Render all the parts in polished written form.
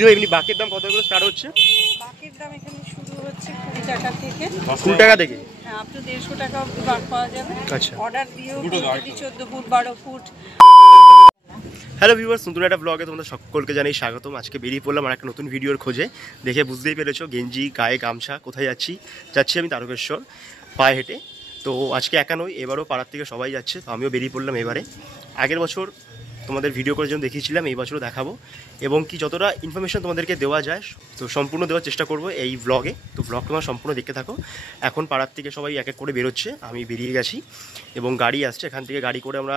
দিদি এমনি বাকের দাম কত করে স্টার্ট হচ্ছে? বাকের দাম এখানে শুরু হচ্ছে 20 টাকা থেকে। 20 টাকা থেকে? হ্যাঁ, আপ টু 150 টাকা অবধি বাক পাওয়া যাবে। আচ্ছা, অর্ডার দিও যদি 14 ফুট 12 ফুট। হ্যালো ভিউয়ার্স, নতুন একটা ব্লগে তোমাদের সকলকে জানাই স্বাগতম। আজকে বেরিয়ে পড়লাম আর একটা নতুন ভিডিওর খোঁজে। দেখে বুঝতেই পেরেছো, গেঞ্জি গায়ে গামছা। কোথায় যাচ্ছি আমি তারকেশ্বর পায়ে হেঁটে। তো আজকে একা নই, এবারও পাড়ার থেকে সবাই যাচ্ছে, তো আমিও বেরিয়ে পড়লাম এবারে। আগের বছর তোমাদের ভিডিও করে জন্য দেখিয়েছিলাম, এই বছরও দেখাবো এবং কি যতটা ইনফরমেশন তোমাদেরকে দেওয়া যায় তো সম্পূর্ণ দেওয়ার চেষ্টা করবো এই ব্লগে। তো ব্লগ তোমার সম্পূর্ণ দেখতে থাকো। এখন পাড়ার থেকে সবাই এক এক করে বেরোচ্ছে, আমি বেরিয়ে গেছি এবং গাড়ি আসছে। এখান থেকে গাড়ি করে আমরা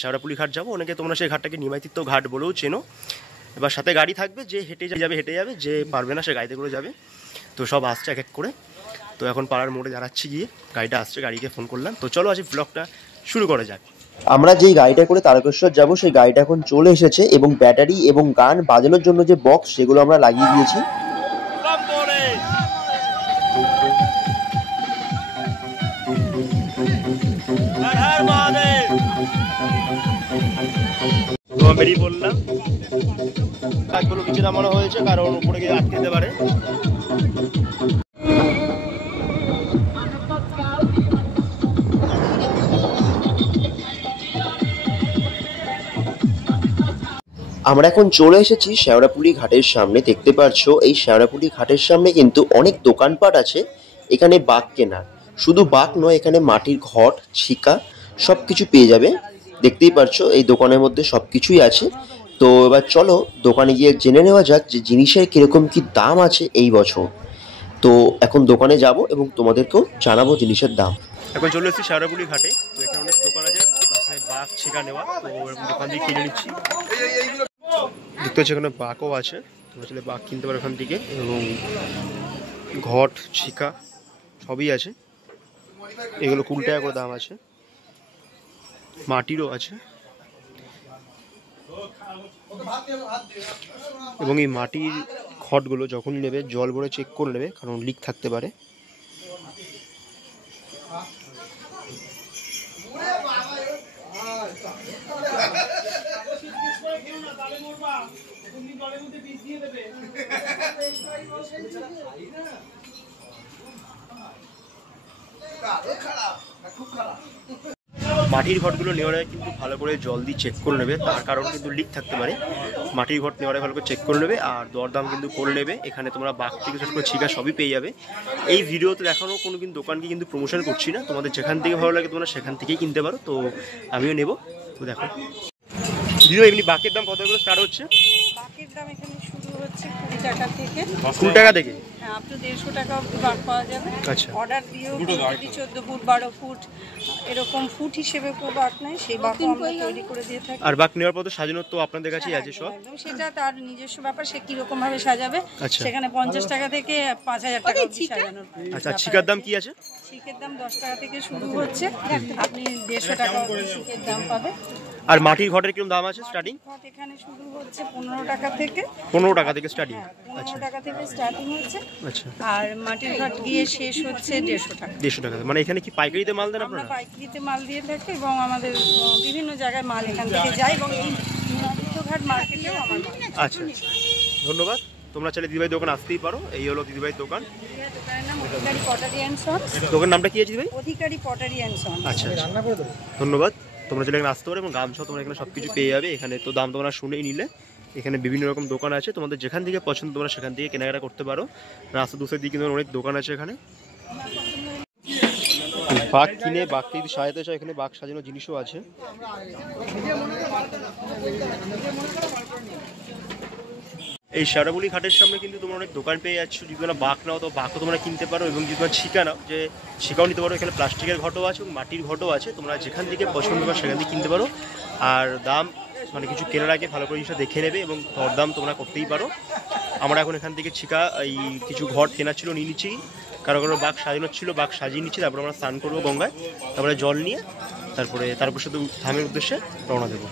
শেওড়াপুলি ঘাট যাবো। অনেকে তোমরা সেই ঘাটটাকে নিমাইতিত্ব ঘাট বলেও চেনো। এবার সাথে গাড়ি থাকবে, যে হেঁটে যাবে, যে পারবে না সে গাড়িতে করে যাবে। তো সব আসছে এক এক করে। তো এখন পাড়ার মোড়ে দাঁড়াচ্ছি, গিয়ে গাড়িটা আসছে, গাড়িকে ফোন করলাম। তো চলো আজ ব্লগটা শুরু করা যাক। আমরা যেই গাড়িটা করে তারকেশ্বর যাব সেই গাড়িটা এখন চলে এসেছে এবং ব্যাটারি এবং গান বাজানোর জন্য যে বক্স সেগুলো আমরা লাগিয়ে দিয়েছি। বেরিয়ে পড়লাম, কাজগুলো কিছু নামানো হয়েছে কারণ উপরে গিয়ে আটকে দিতে পারে। আমরা এখন চলে এসেছি শেওড়াপুলি ঘাটের সামনে। দেখতে পাচ্ছো এই শেওড়াপুলি ঘাটের সামনে কিন্তু অনেক দোকানপাট আছে। এখানে বাঁক কেনার, শুধু বাঁক নয়, এখানে মাটির ঘট, ছিকা সব কিছু পেয়ে যাবে। দেখতেই পাচ্ছো এই দোকানের মধ্যে সব কিছুই আছে। তো এবার চলো দোকানে গিয়ে জেনে নেওয়া যাক যে জিনিসের কিরকম কি দাম আছে এই বছর। তো এখন দোকানে যাব এবং তোমাদেরকেও জানাবো জিনিসের দাম। এখন চলে এসেছি শেওড়াপুলি ঘাটে। তো এখানে অনেক দোকান আছে, বাঁক ছিকা নেওয়া, তো এরকম দোকান দিয়ে কিনে নিচ্ছি। দেখতে হচ্ছে এখানে বাঁকও আছে, তোমরা চলে বাঁক কিনতে পারো এখান থেকে, এবং ঘট ছিকা সবই আছে। এগুলো 20 টাকা করে দাম আছে। মাটিরও আছে, এবং এই মাটির ঘটগুলো যখন নেবে জল ভরে চেক করে নেবে, কারণ লিক থাকতে পারে। মাটির ঘটগুলো নেওয়ার আগে কিন্তু ভালো করে জল দিয়ে চেক করে নেবে, তার কারণ কিন্তু লিক থাকতে পারে। মাটির ঘট নেওয়ার আগে ভালো করে চেক করে নেবে, আর দরদাম কিন্তু করে নেবে। এখানে তোমরা বাঁক থেকে শেষ করে ছিকা সবই পেয়ে যাবে। এই ভিডিওতে দেখানো কোনো কিন্তু দোকানকে কিন্তু প্রমোশন করছি না, তোমাদের যেখান থেকে ভালো লাগে তোমরা সেখান থেকেই কিনতে পারো। তো আমিও নেব। তো দেখো দিদি এমনি বাঁকের দাম কত করে স্টার্ট হচ্ছে? বাকের দাম এখানে শুরু হচ্ছে 20 টাকা থেকে। 20 টাকা থেকে? হ্যাঁ, আপ টু 150 টাকা অবধি বাক পাওয়া যাবে। আচ্ছা, অর্ডার দিও যদি 14 ফুট 12 ফুট এরকম ফুট হিসেবে কোনো বাক নাই, সেই বাক আমরা তৈরি করে দিয়ে থাকি। আর বাক নেওয়ার পর তো সাজানো তো আপনাদের কাছেই আছে সব? একদম, সেটা তার নিজস্ব ব্যাপার, সে কিরকম ভাবে সাজাবে। সেখানে 50 টাকা থেকে 5000 টাকা অবধি সাজানোর। আচ্ছা, ছিকার দাম কি আছে? শিকের দাম 10 টাকা থেকে শুরু হচ্ছে, আপনি 150 টাকা অবধি শিকের দাম পাবে। আর মাটির ঘটের কিরকম দাম আছে স্টার্টিং? ঘট এখানে শুরু হচ্ছে 15 টাকা থেকে। 15 টাকা থেকে স্টার্টিং? 15 টাকা থেকে স্টার্টিং হচ্ছে। আচ্ছা, আর মাটির ঘট গিয়ে শেষ হচ্ছে 150 টাকা। 150 টাকা। মানে এখানে কি পাইকারিতে মাল দেন আপনারা? আমরা পাইকারিতে মাল দিয়ে থাকি এবং আমাদের বিভিন্ন জায়গায় মাল এখান থেকে যায়, এবং এই ঘাট মার্কেটেও আমার মাল। আচ্ছা, ধন্যবাদ। তোমরা চাইলে দিদিভাই দোকান আসতেই পারো। এই হলো দিদিভাই দোকান। দোকানের নাম অধিকারী পটারি অ্যান্ড সন্স। দোকানের নামটা কি আছে দিদিভাই? অধিকারী পটারি অ্যান্ড সন্স। আচ্ছা, ধন্যবাদ। তোমরা চাইলে এখানে আসতে পারো, এবং গামছা তোমরা এখানে সব কিছু পেয়ে যাবে। এখানে তো দাম তোমরা শুনেই নিলে। এখানে বিভিন্ন রকম দোকান আছে, তোমাদের যেখান থেকে পছন্দ তোমরা সেখান থেকে কেনাকাটা করতে পারো। রাস্তা দুসের দিকে অনেক দোকান আছে এখানে। বাঘ কিনে বাঘকে যদি সাজাতে চাও, এখানে বাঘ সাজানোর জিনিসও আছে। এই শেওড়াপুলি ঘাটের সামনে কিন্তু তোমরা অনেক দোকান পেয়ে যাচ্ছ। যদি তোমরা বাঁক নাও তো বাঁকও তোমরা কিনতে পারো, এবং যদি তোমরা ছিকা নাও যে ছিকাও নিতে পারো। এখানে প্লাস্টিকের ঘটও আছে এবং মাটির ঘটও আছে, তোমরা যেখান থেকে পছন্দ করো সেখান থেকে কিনতে পারো। আর দাম মানে কিছু কেনার আগে ভালো করে জিনিসটা দেখে নেবে, এবং দরদাম তোমরা করতেই পারো। আমরা এখন এখান থেকে ছিকা এই কিছু ঘট কেনা ছিল নিয়ে নিচ্ছি, কারো বাঘ সাজানোর ছিল, বাঘ সাজিয়ে নিচ্ছি। তারপরে আমরা স্নান করবো গঙ্গায়, তারপরে জল নিয়ে তারপর শুধু ধামের উদ্দেশ্যে রওনা দেবো।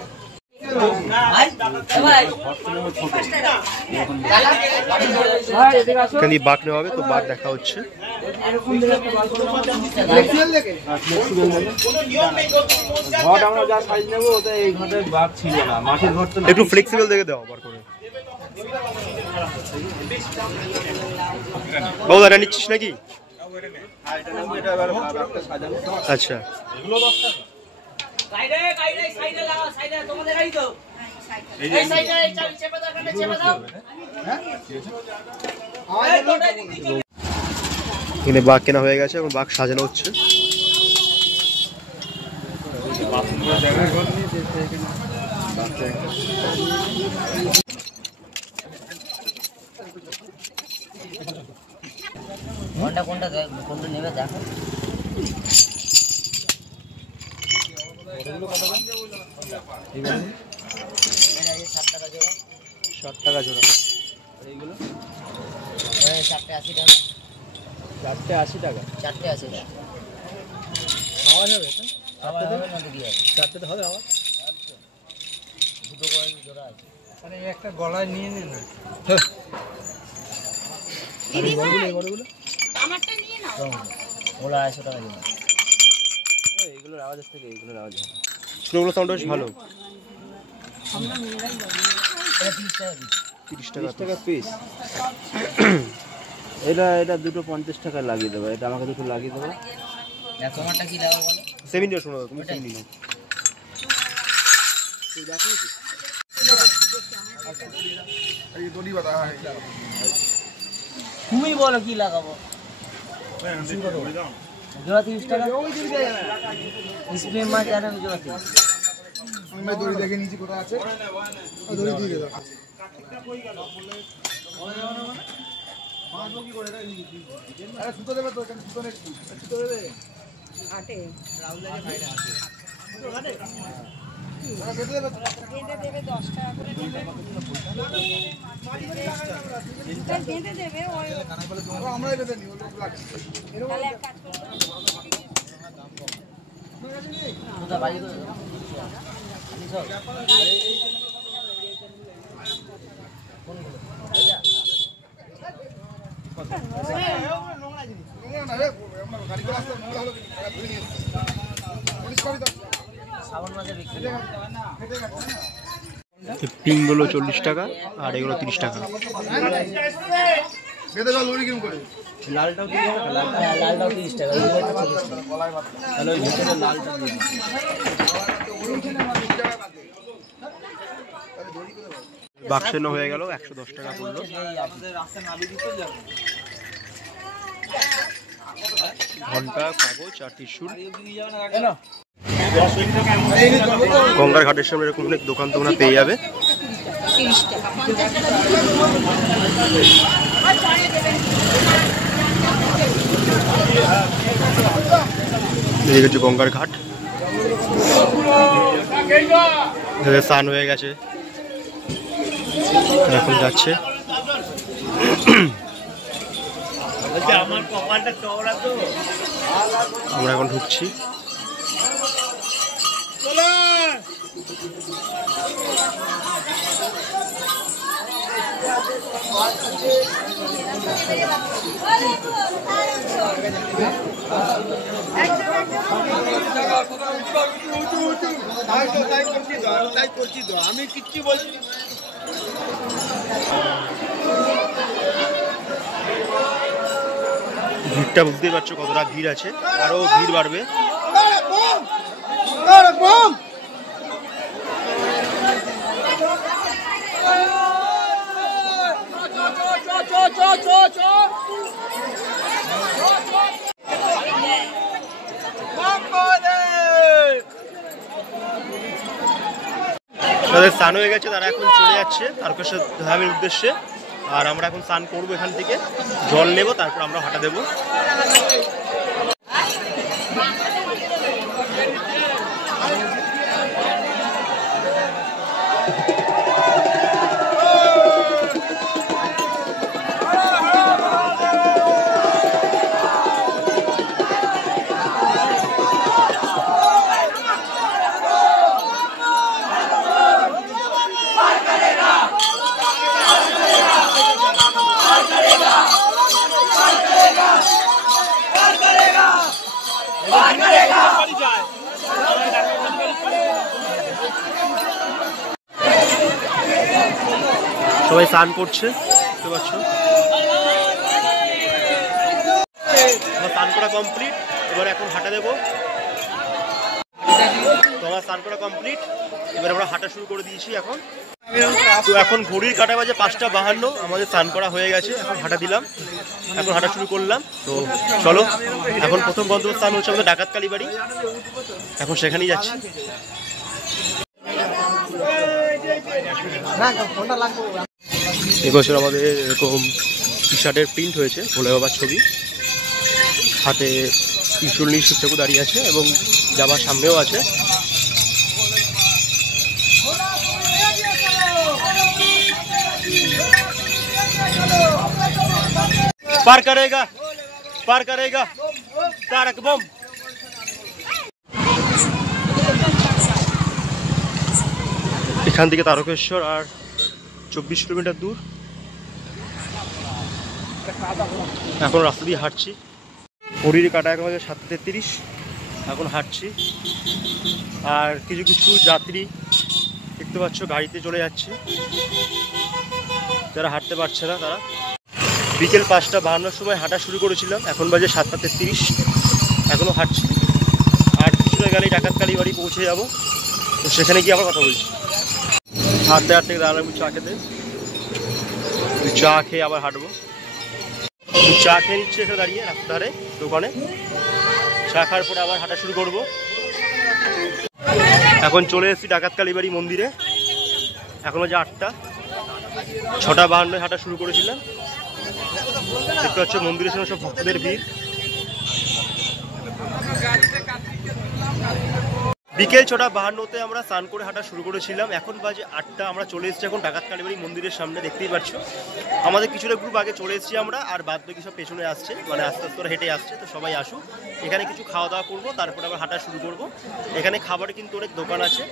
এখানে বাঘ নেওয়া হবে, তো বাঘ দেখা হচ্ছে। একটু ফ্লেক্সিবল দেখে দাও বার করে। বাবু এটা নিচ্ছিস নাকি? আচ্ছা এখানে বাঘ কেনা হয়ে গেছে এবং বাঘ সাজানো হচ্ছে। কোনটা কোনটা নেবে দেখো। এটা 60 টাকা জোড়া। 60 টাকা জোড়া। এইগুলো 4টে 80 টাকা। 4টে 80 টাকা। 4টে 80 টাকা। খাওয়া যাবে তো? খাওয়া হবে না তো কি হবে? 4টে হবে আবার? দুটো করে জোড়া আছে। আরে একটা গলায় নিয়ে নে না। দিদি ভাই বড়গুলো আমারটা নিয়ে নাও। ওলা 150 টাকা জোড়া। এইগুলোর আওয়াজের থেকে এইগুলোর আওয়াজ হয়। ছোটগুলো সাউন্ড বেশ ভালো। আমরা মেয়েরাই বলি। এটা 30 টাকা পিস। 30 টাকা 30 টাকা পিস। এটা দুটো 50 টাকা লাগিয়ে দেবো। এটা আমাকে দুটো লাগিয়ে দেবো। না তোমারটা কি দাও বলো? সেমি নিও, শোনো তুমি সেমি নিও। তুমি বলো কি লাগাবো? জোড়া 30 টাকা। স্প্রে মাছ আর আমি জোড়া 30। আমি দড়ি দেখে নিচে কোথায় আছে দড়ি দিয়ে দাও। আরে সুতো দেবে তো, এখানে সুতো নেই, সুতো দেবে ঘাটে ঘাটে কেটে দেবে তো। বেঁধে দেবে 10 টাকা করে নেবে। বেঁধে দেবে ওই আমরাই বেঁধে নিই, ওই লোক লাগছে। তাহলে এক কাজ করবে। দুটো বাজি করে দাও। আমি সব নোংরা না রে, আমরা গাড়ি করে আসতে নোংরা হলো টাকা ধরে নিয়ে এসেছি। পুলিশ কবি দাও। শ্রাবণ মাসে বিক্রি ফেটে গেছে না? পিংগুলো 40 টাকা আর এগুলো 30 টাকা। বেঁধে দাও লড়ি কিরম করে। লালটাও দিয়ে দেবো। হ্যাঁ, লালটাও 30 টাকা। এই দুটো 40 টাকা। তাহলে ওই ভিতরে লালটা দিয়ে দেবো। বাক্সে হয়ে গেল 110 টাকা পড়লো। ঘন্টা, কাগজ আর ত্রিশূল। গঙ্গার ঘাটের সামনে এরকম অনেক দোকান তোমরা পেয়ে যাবে। 30 টাকা 50 টাকা এই হচ্ছে গঙ্গার ঘাট। এখানে স্নান হয়ে গেছে, এখন যাচ্ছে। আমরা এখন ঢুকছি। আমি কিচ্ছু বলছি। ভিড়টা বুঝতেই পারছো কতটা ভিড় আছে, আরো ভিড় বাড়বে। তাদের স্নান হয়ে গেছে, তারা এখন চলে যাচ্ছে তারকেশ্বর ধামের উদ্দেশ্যে। আর আমরা এখন স্নান করবো, এখান থেকে জল নেব, তারপর আমরা হাঁটা দেবো। সবাই স্নান করছে। দেখতে পাচ্ছ। আমার স্নান করা কমপ্লিট, এবার এখন হাঁটা দেবো। তো আমার স্নান করা কমপ্লিট, এবার আমরা হাঁটা শুরু করে দিয়েছি এখন। তো এখন ঘড়ির কাঁটা বাজে 5:52, আমাদের স্নান করা হয়ে গেছে, এখন হাঁটা দিলাম, এখন হাঁটা শুরু করলাম। তো চলো, এখন প্রথম গন্তব্যস্থান হচ্ছে আমাদের ডাকাতকালী বাড়ি, এখন সেখানেই যাচ্ছি। এবছর আমাদের এরকম টি শার্টের প্রিন্ট হয়েছে, ভোলে বাবার ছবি, হাতে ত্রিশূল নিয়ে শিব ঠাকুর দাঁড়িয়ে আছে এবং যাবার সামনেও আছে। पार करेगा, पार करेगा तारक बम। এখান থেকে তারকেশ্বর আর 24 কিলোমিটার দূর। এখন রাস্তা দিয়ে হাঁটছি, ঘড়ির কাঁটা এখন বাজে 7:33, এখন হাঁটছি। আর কিছু কিছু যাত্রী দেখতে পাচ্ছ গাড়িতে চলে যাচ্ছে, যারা হাঁটতে পারছে না তারা। বিকেল 5:52 সময় হাঁটা শুরু করেছিলাম, এখন বাজে 7:33, এখনও হাঁটছি। আর কিছুটা গেলেই ডাকাতকালী বাড়ি পৌঁছে যাব, তো সেখানে গিয়ে আবার কথা বলছি। হাঁটতে হাঁটতে দাঁড়ালাম চা খেতে, চা খেয়ে আবার হাঁটবো। চা খেয়ে নিচ্ছি এখানে দাঁড়িয়ে রাস্তার ধারে দোকানে, চা খাওয়ার পরে আবার হাঁটা শুরু করব। এখন চলে এসেছি ডাকাতকালী বাড়ি মন্দিরে, এখন বাজে 8টা, 6:52 হাঁটা শুরু করেছিলাম। দেখতে পাচ্ছ মন্দিরের সামনে সব ভক্তদের ভিড়। বিকেল 6:52-তে আমরা স্নান করে হাঁটা শুরু করেছিলাম, এখন বাজে 8টা, আমরা চলে এসেছি এখন ডাকাতকালী বাড়ি মন্দিরের সামনে। দেখতেই পাচ্ছ আমাদের কিছুটা গ্রুপ আগে চলে এসেছি আমরা, আর বাদ বাকি সব পেছনে আসছে, মানে আস্তে আস্তে হেঁটে আসছে। তো সবাই আসুক, এখানে কিছু খাওয়া দাওয়া করবো, তারপরে আবার হাঁটা শুরু করব। এখানে খাবারের কিন্তু অনেক দোকান আছে,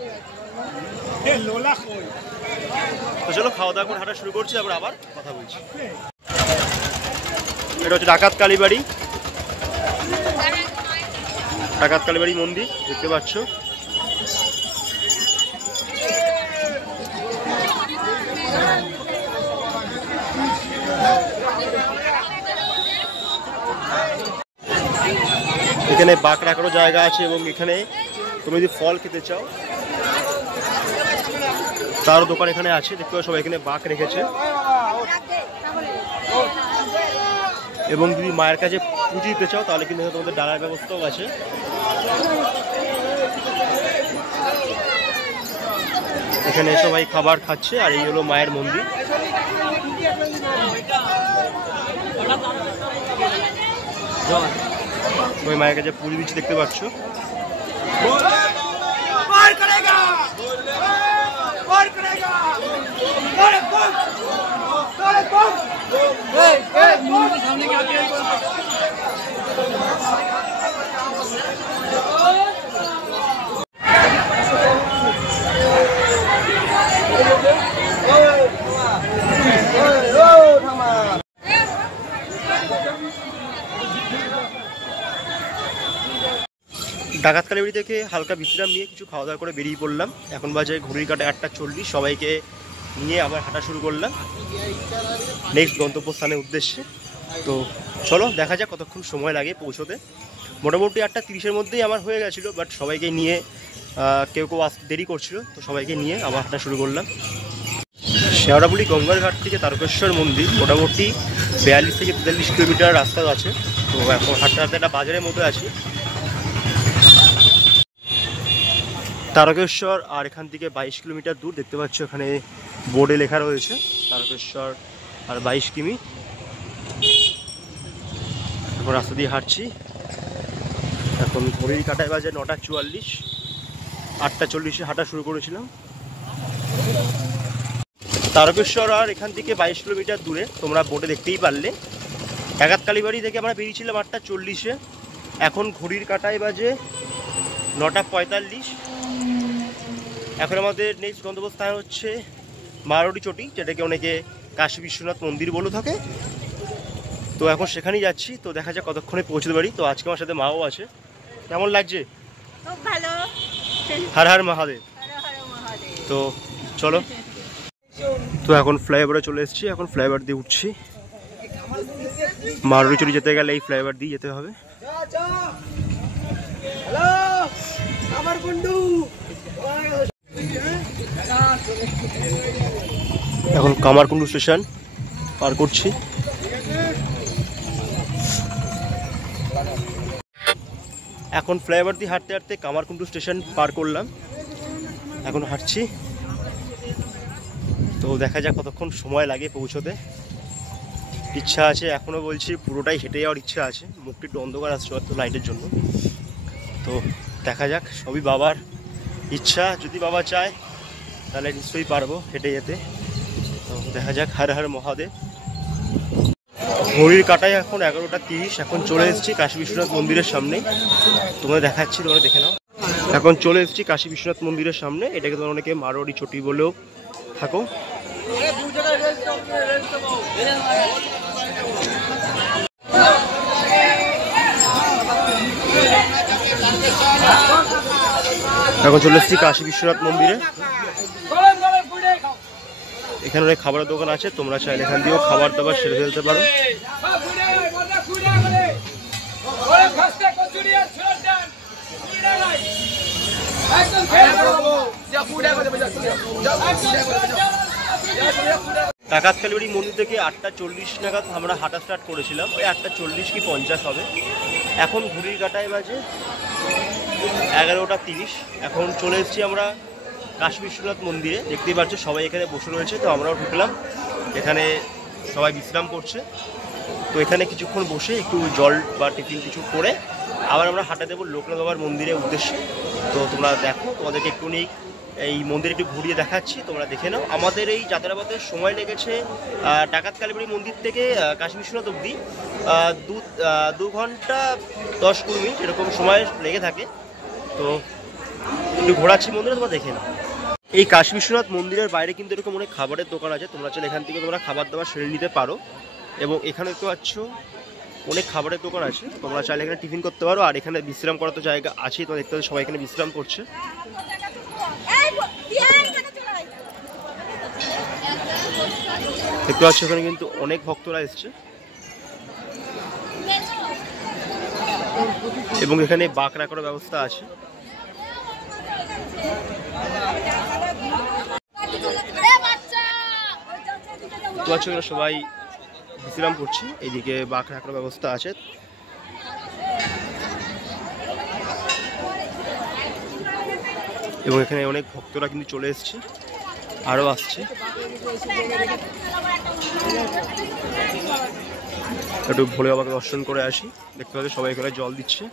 তো চলো খাওয়া দাওয়া করে হাঁটা শুরু করছি, তারপর আবার কথা বলছি। এটা হচ্ছে ডাকাতকালী বাড়ি, ডাকাতকালী বাড়ি মন্দির দেখতে পাচ্ছ। এখানে বাঁক রাখারও জায়গা আছে এবং এখানে তুমি যদি ফল খেতে চাও তারও দোকান এখানে আছে, দেখতে পাচ্ছ সবাই এখানে বাঁক রেখেছে। এবং যদি মায়ের কাছে পুজো দিতে চাও তাহলে কিন্তু তোমাদের ডালার ব্যবস্থাও আছে। এখানে সবাই খাবার খাচ্ছে, আর এই হলো মায়ের মন্দির। সবাই মায়ের কাছে পুজো দিচ্ছে দেখতে পাচ্ছ। ডাকাতকালী বাড়ি থেকে হালকা বিশ্রাম নিয়ে কিছু খাওয়া দাওয়া করে বেরিয়ে পড়লাম। এখন বাজে ঘড়ির কাঁটায় 8:40, সবাইকে নিয়ে আবার হাঁটা শুরু করলাম নেক্সট গন্তব্যস্থানের উদ্দেশ্যে। তো চলো দেখা যাক কতক্ষণ সময় লাগে পৌঁছোতে। মোটামুটি 8:30-এর মধ্যেই আমার হয়ে গেছিলো, বাট সবাইকে নিয়ে কেউ কেউ আসতে দেরি করছিল, তো সবাইকে নিয়ে আবার হাঁটা শুরু করলাম। শেওড়াফুলি গঙ্গার ঘাট থেকে তারকেশ্বর মন্দির মোটামুটি 42 থেকে 43 কিলোমিটার রাস্তা আছে। তো এখন হাঁটতে হাঁটতে একটা বাজারের মধ্যে আছি। তারকেশ্বর আর এখান থেকে 22 কিলোমিটার দূর, দেখতে পাচ্ছ এখানে বোর্ডে লেখা রয়েছে তারকেশ্বর আর 22 কিমি। এখন রাস্তা দিয়ে হাঁটছি, এখন ঘড়ির কাঁটায় বাজে 9:44, 8:40-এ হাঁটা শুরু করেছিলাম। তারকেশ্বর আর এখান থেকে 22 কিলোমিটার দূরে, তোমরা বোর্ডে দেখতেই পারলে। ডাকাতকালী বাড়ি থেকে আমরা বেরিয়েছিলাম 8:40-এ, এখন ঘড়ির কাঁটায় বাজে 9:45। এখন আমাদের নেক্সট গন্তব্যস্থান হচ্ছে মারোয়াড়ি চটি, যেটাকে অনেকে কাশী বিশ্বনাথ মন্দির বলে থাকে। তো এখন সেখানেই যাচ্ছি, তো দেখা যাক কতক্ষণে পৌঁছতে পারি। তো আজকে আমার সাথে মাও আছে। কেমন লাগছে? খুব ভালো। হর হর মহাদেব। তো চলো। তো এখন ফ্লাইওভারে চলে এসেছি, এখন ফ্লাইওভার দিয়ে উঠছি। মারুরিচুরি যেতে গেলে এই ফ্লাইওভার দিয়ে যেতে হবে। এখন কামারকুণ্ডু স্টেশন পার করছি। এখন ফ্লাইওভার দিয়ে হাঁটতে হাঁটতে কামারকুণ্ডু স্টেশন পার করলাম, এখন হাঁটছি। তো দেখা যাক কতক্ষণ সময় লাগে পৌঁছতে। ইচ্ছা আছে, এখনও বলছি পুরোটাই হেঁটে যাওয়ার ইচ্ছা আছে। মুখটি একটু অন্ধকার আসছে হয়তো লাইটের জন্য। তো দেখা যাক, সবই বাবার ইচ্ছা। যদি বাবা চায় তাহলে নিশ্চয়ই পারবো হেঁটে যেতে। তো দেখা যাক, হর হর মহাদেব। ঘড়ির কাটায় এখন 11:30। এখন চলে এসেছি কাশী বিশ্বনাথ মন্দিরের সামনে। তোমরা দেখাচ্ছি, তোমরা দেখে নাও। এখন চলে এসেছি কাশী বিশ্বনাথ মন্দিরের সামনে। এটাকে তোমরা অনেকে মারোয়ারি চটি বলেও থাকো। এখন চলে এসেছি কাশী বিশ্বনাথ মন্দিরে। এখানে অনেক খাবারের দোকান আছে, তোমরা চাইলে এখান দিয়েও খাবার দাবার সেরে ফেলতে পারো। ডাকাতকালীবাড়ি মন্দির থেকে 8:40 নাগাদ আমরা হাঁটা স্টার্ট করেছিলাম। ওই 8:40 কি 50 হবে। এখন ঘড়ির কাঁটায় বাজে 11:30। এখন চলে এসেছি আমরা কাশী বিশ্বনাথ মন্দিরে। দেখতেই পাচ্ছ সবাই এখানে বসে রয়েছে। তো আমরাও ঢুকলাম, এখানে সবাই বিশ্রাম করছে। তো এখানে কিছুক্ষণ বসে একটু জল বা টিফিন কিছু করে আবার আমরা হাঁটা দেবো লোকনাথ বাবার মন্দিরের উদ্দেশ্যে। তো তোমরা দেখো, তোমাদেরকে একটুখানি এই মন্দিরে একটু ঘুরিয়ে দেখাচ্ছি, তোমরা দেখে নাও। আমাদের এই যাত্রাপথে সময় লেগেছে ডাকাতকালীবাড়ি মন্দির থেকে কাশী বিশ্বনাথ অবধি 2 ঘন্টা 10-20 মিনিট এরকম সময় লেগে থাকে। তো একটু ঘোরাচ্ছি মন্দিরে, তোমরা দেখে নাও। এই কাশী বিশ্বনাথ মন্দিরের বাইরে কিন্তু এরকম অনেক খাবারের দোকান আছে, তোমরা চাইলে এখান থেকে তোমরা খাবার দাবার সেরে নিতে পারো। এবং এখানে দেখতে পাচ্ছ অনেক খাবারের দোকান আছে, তোমরা চাইলে এখানে টিফিন করতে পারো। আর এখানে বিশ্রাম করার তো জায়গা আছে, তোমরা দেখতে পাচ্ছ সবাই এখানে বিশ্রাম করছে। দেখতে পাচ্ছ এখানে কিন্তু অনেক ভক্তরা এসছে। এবং এখানে বাঁক রাখার ব্যবস্থা আছে। সবাই বিশ্রাম করছি, এইদিকে বাঁক রাখার ব্যবস্থা আছে। এবং এখানে অনেক ভক্তরা কিন্তু চলে এসছে, আরও আসছে। একটু ভোলে বাবাকে দর্শন করে আসি। দেখতে পাচ্ছি সবাই এখানে জল দিচ্ছে।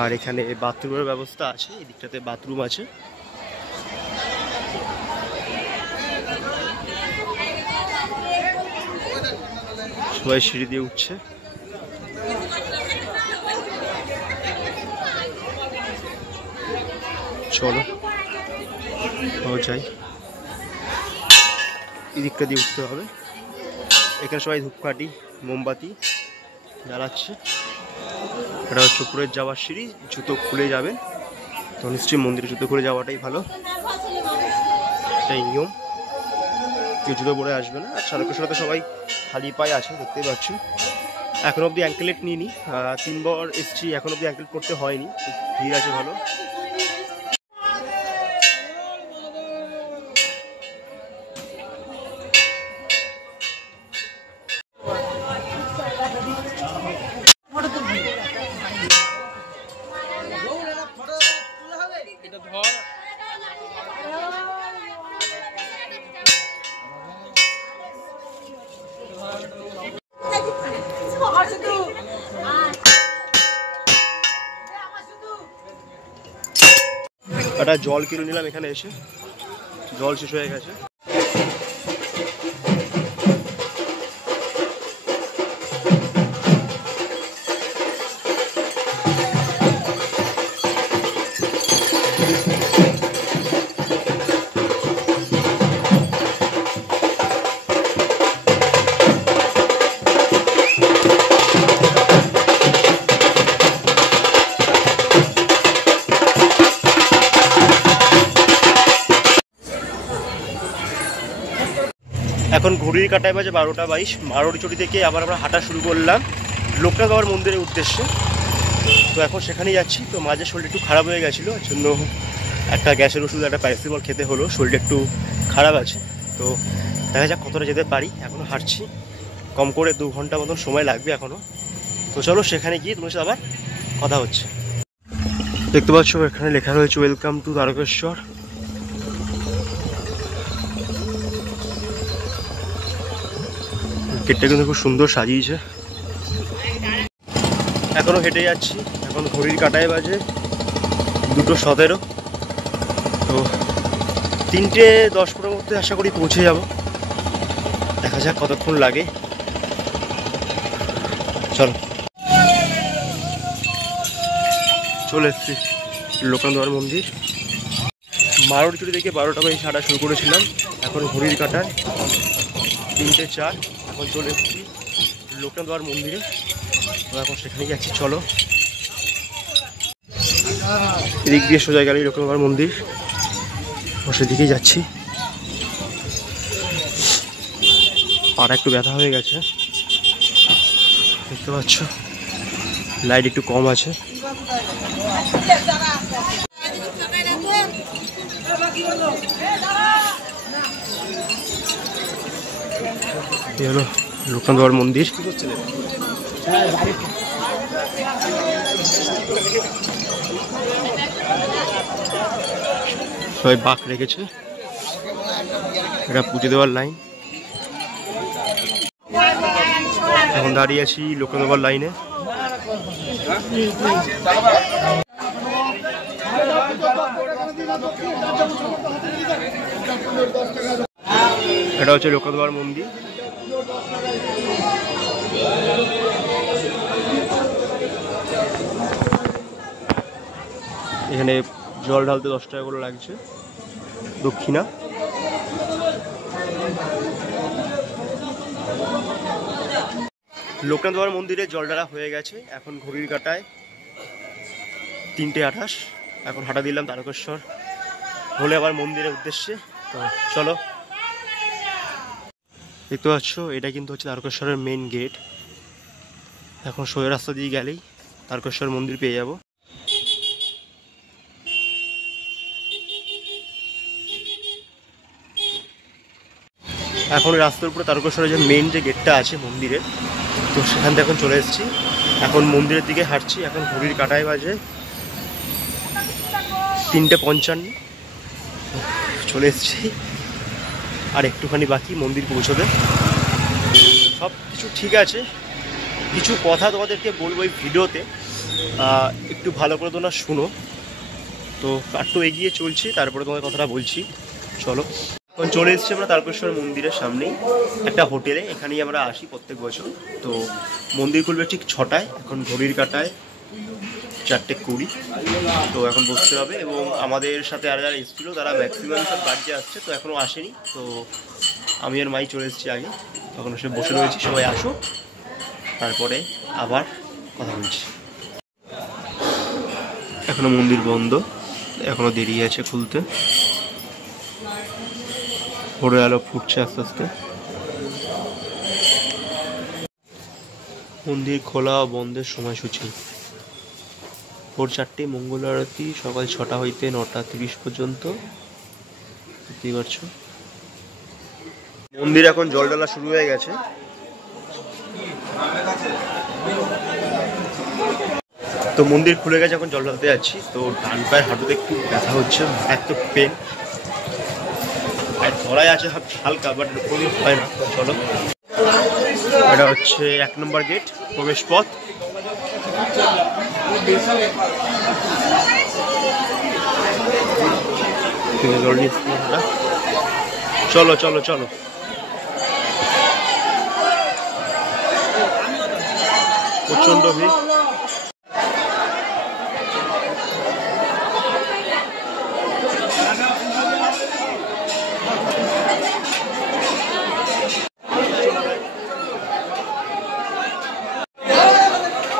আর এখানে বাথরুমের ব্যবস্থা আছে, এই দিকটাতে বাথরুম আছে। সবাই সিঁড়ি দিয়ে উঠছে। চলো যাই, এই দিকটা দিয়ে উঠতে হবে। এখানে সবাই ধূপকাঠি মোমবাতি জ্বালাচ্ছে। এটা হচ্ছে উপরের যাওয়ার সিঁড়ি, জুতো খুলে যাবেন। তো নিশ্চয়ই মন্দিরে জুতো খুলে যাওয়াটাই ভালো, এটাই নিয়ম। কেউ জুতো পরে আসবে না। আর সড়কের সাথে সবাই খালি পায়ে আছে, দেখতেই পাচ্ছ। এখন অবধি অ্যাঙ্কেলেট নিইনি, 3 বার এসছি, এখন অবধি অ্যাঙ্কেলেট করতে হয়নি। ভিড় আছে ভালো। একটা জল কিনে নিলাম এখানে এসে, জল শেষ হয়ে গেছে। এখন ঘড়ির কাঁটায় বাজে 12:22। মারোয়াড়িচটি থেকে আবার আমরা হাঁটা শুরু করলাম লোকনাথ বাবার মন্দিরের উদ্দেশ্যে। তো এখন সেখানেই যাচ্ছি। তো মাঝে শরীরটা একটু খারাপ হয়ে গেছিলো, এর জন্য একটা গ্যাসের ওষুধ, একটা প্যারাসিটামল খেতে হলো। শরীরটা একটু খারাপ আছে, তো দেখা যাক কতটা যেতে পারি। এখনও হাঁটছি, কম করে 2 ঘন্টা মতন সময় লাগবে এখনও। তো চলো সেখানে গিয়ে তোমার সাথে আবার কথা হচ্ছে। দেখতে পাচ্ছ এখানে লেখা রয়েছে ওয়েলকাম টু তারকেশ্বর। গেটটা কিন্তু খুব সুন্দর সাজিয়েছে। এখনও হেঁটে যাচ্ছি। এখন ঘড়ির কাঁটায় বাজে 2:17। তো 3:10-15 মধ্যে আশা করি পৌঁছে যাব। দেখা যাক কতক্ষণ লাগে। চলো, চলে এসছি লোকনাথ বাবার মন্দির। মারোয়াড়িচটি থেকে 12:22 হাঁটা শুরু করেছিলাম। এখন ঘড়ির কাঁটায় 3:04। এখন চলে এসেছি লোকনাথ বাবার মন্দিরে। তো এখন সেখানে যাচ্ছি। চলো, এদিক দিয়ে সোজা গেলেই লোকনাথ বাবার মন্দির, সেদিকেই যাচ্ছি। পাটা একটু ব্যথা হয়ে গেছে, দেখতে পাচ্ছ লাইট একটু কম আছে। এই হলো লোকনাথ বাবার মন্দির। সবাই বাঁক রেখেছে, এটা পুজো দেওয়ার লাইন। এখন দাঁড়িয়ে আছি লোকনাথ বাবার লাইনে। এটা হচ্ছে লোকনাথ বাবার মন্দির। এখানে জল ঢালতে 10 টাকা করে লাগছে দক্ষিণা। লোকনাথ বাবার মন্দিরে জল ঢালা হয়ে গেছে। এখন ঘড়ির কাঁটায় 3:28। এখন হাঁটা দিলাম তারকেশ্বর হলে আবার মন্দিরের উদ্দেশ্যে। তো চলো, দেখতে পাচ্ছ এটা কিন্তু হচ্ছে তারকেশ্বরের মেন গেট। এখন সোজা রাস্তা দিয়ে গেলেই তারকেশ্বর মন্দির পেয়ে যাব। এখন রাস্তার উপরে তারকেশ্বরের যে মেন যে গেটটা আছে মন্দিরের, তো সেখান থেকে এখন চলে এসেছি। এখন মন্দিরের দিকে হাঁটছি। এখন ঘড়ির কাঁটায় বাজে 3:55। চলে এসেছি, আর একটুখানি বাকি মন্দির পৌঁছতে। সব কিছু ঠিক আছে, কিছু কথা তোমাদেরকে বলবো এই ভিডিওতে, একটু ভালো করে তোমরা শুনো। তো একটু এগিয়ে চলছি, তারপরে তোমাদের কথাটা বলছি। চলো, এখন চলে এসেছি আমরা তারকেশ্বর মন্দিরের সামনেই একটা হোটেলে। এখানেই আমরা আসি প্রত্যেক বছর। তো মন্দির খুলবে ঠিক 6টায়। এখন ঘড়ির কাঁটায় 4:20। তো এখন বসতে হবে। এবং আমাদের সাথে আর যারা এসেছিলো তারা ম্যাক্সিমাম সব বাড়িতে আসছে, তো এখনও আসেনি। তো আমি আর মাই চলে এসেছি আগে, তখন সে বসে রয়েছি। সবাই আসো, তারপরে আবার কথা বলছি। এখনো মন্দির বন্ধ, এখনো দেরি আছে খুলতে। ভোরের আলো ফুটছে আস্তে আস্তে। মন্দির খোলা ও বন্ধের সময়সূচি: ভোর 4টে মঙ্গল আরতি, সকাল 6টা হইতে 9:30 পর্যন্ত। দেখতেই পাচ্ছ মন্দির এখন জল ঢালা শুরু হয়ে গেছে। তো মন্দির খুলে গেছে, এখন জল ঢালতে যাচ্ছি। তো ডান পায়ের হাঁটুতে খুব ব্যথা হচ্ছে, এত পেন। আর ধরাই আছে হালকা, বাট কোনো হয় না। চলো, এটা হচ্ছে 1 নম্বর গেট, প্রবেশ পথ। চলো চলো চলো, প্রচন্ড ভিড়।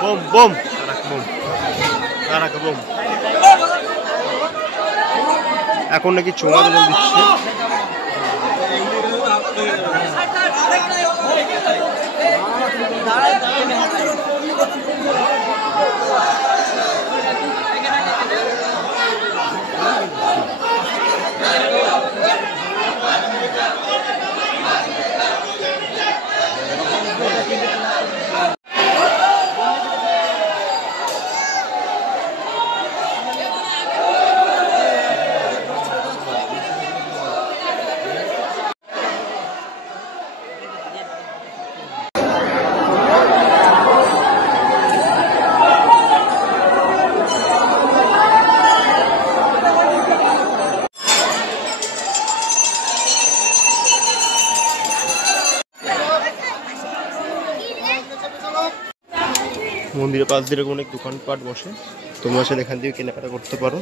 Bomb bomb bomb bomb. এখন নাকি চোঙা জল দিচ্ছে। মন্দিরের পাশ দিয়ে অনেক দোকানপাট বসে, তোমরা সেখান এখান থেকে কেনাকাটা করতে পারো।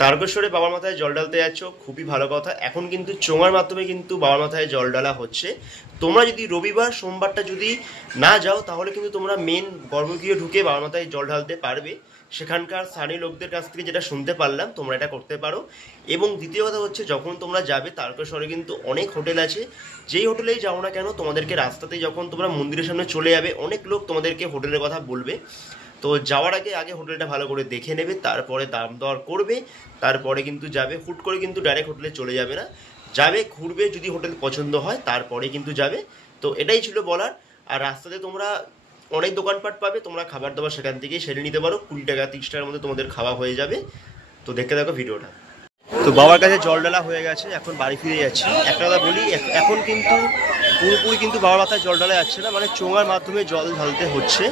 তারকেশ্বরে বাবার মাথায় জল ঢালতে যাচ্ছ, খুবই ভালো কথা। এখন কিন্তু চোঙার মাধ্যমে কিন্তু বাবার মাথায় জল ঢালা হচ্ছে। তোমরা যদি রবিবার সোমবারটা যদি না যাও তাহলে কিন্তু তোমরা মেন গর্ভগৃহে ঢুকে বাবার মাথায় জল ঢালতে পারবে। সেখানকার স্থানীয় লোকদের কাছ থেকে যেটা শুনতে পারলাম, তোমরা এটা করতে পারো। এবং দ্বিতীয় কথা হচ্ছে, যখন তোমরা যাবে তারকেশ্বরে কিন্তু অনেক হোটেল আছে, যেই হোটেলেই যাও না কেন তোমাদেরকে রাস্তাতে যখন তোমরা মন্দিরের সামনে চলে যাবে অনেক লোক তোমাদেরকে হোটেলের কথা বলবে। তো যাওয়ার আগে হোটেলটা ভালো করে দেখে নেবে, তারপরে দাম দর করবে, তারপরে কিন্তু যাবে। হুট করে কিন্তু ডাইরেক্ট হোটেলে চলে যাবে না, যাবে ঘুরবে, যদি হোটেল পছন্দ হয় তারপরে কিন্তু যাবে। তো এটাই ছিল বলার। আর রাস্তাতে তোমরা অনেক দোকানপাট পাবে, তোমরা খাবার দাবার সেখান থেকেই সেরে নিতে পারো। 20 টাকা 30 টাকার মধ্যে তোমাদের খাওয়া হয়ে যাবে। তো দেখতে থাকো ভিডিওটা। তো বাবার কাছে জল ঢালা হয়ে গেছে, এখন বাড়ি ফিরে যাচ্ছি। একটা কথা বলি, এখন কিন্তু পুরোপুরি কিন্তু বাবার মাথায় জল ঢালা যাচ্ছে না, মানে চোঙার মাধ্যমে জল ঢালতে হচ্ছে।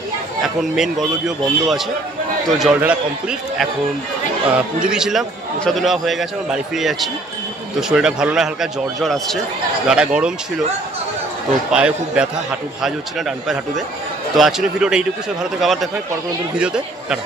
এখন মেন গর্ভগৃহ বন্ধ আছে, তো জল ঢালা কমপ্লিট। এখন পুজো দিয়েছিলাম, প্রসাদ নেওয়া হয়ে গেছে, এখন বাড়ি ফিরে যাচ্ছি। তো শরীরটা ভালো না, হালকা জ্বর জ্বর আসছে, গাটা গরম ছিল, তো পায়ে খুব ব্যথা, হাঁটু ভাঁজ হচ্ছে না ডান পায়ের হাঁটুতে। তো আজকের ভিডিওটা এইটুকু, সব ভালো থেকে আবার দেখা হয় পর কোনো নতুন ভিডিওতে। টাটা।